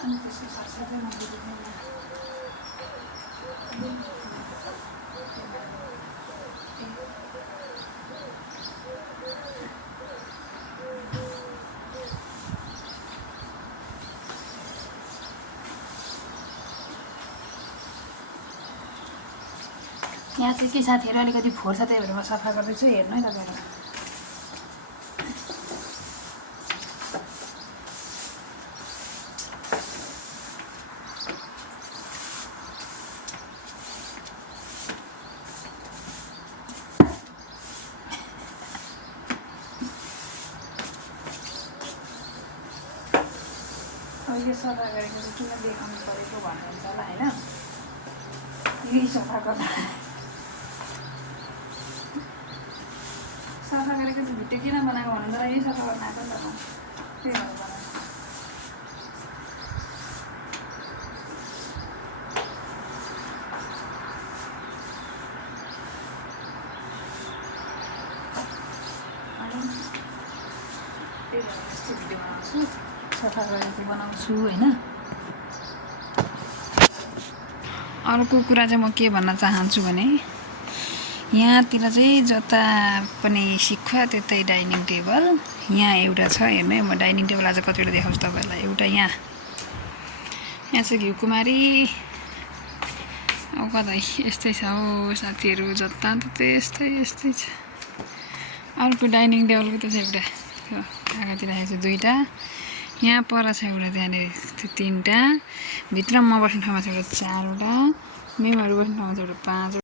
अनि त्यसको साथसाथै मैले यहाँ चाहिँ के साथीहरू अलिकति फोहोर छ, त्यही भएर म सफा गर्दैछु। हेर्नु है तपाईँहरू। अब यो सफा गरेको चाहिँ किन देखाउनु परेको भन्नुहुन्छ होला होइन। यही सफा गर्दा सफा गरेको चाहिँ भिडियो किन बनाएको भन्नुहुन्छ होला। यही सफा गर्न आएको नि त म, त्यही भएर बनाएको। त्यही भएर यस्तो भिडियो बनाउँछु, सफा गरेको बनाउँछु होइन। अर्को कुरा चाहिँ म के भन्न चाहन्छु भने, यहाँतिर चाहिँ जता पनि शिखा त्यतै डाइनिङ टेबल। यहाँ एउटा छ, हेर्नु है। म डाइनिङ टेबल आज कतिवटा देखाउँछु तपाईँहरूलाई। एउटा यहाँ चाहिँ घिउकुमारी। अब कतै यस्तै छ हो साथीहरू, जता ततै यस्तै छ। अर्को डाइनिङ टेबलको त्यो चाहिँ एउटा त्यो आगातिर राखेको छ, दुईवटा। यहाँ पर छ एउटा, त्यहाँनिर त्यो तिनवटा। भित्र म बस्ने ठाउँमा छ एउटा, चारवटा। मेमहरू बस्ने ठाउँमा छ एउटा, पाँचवटा।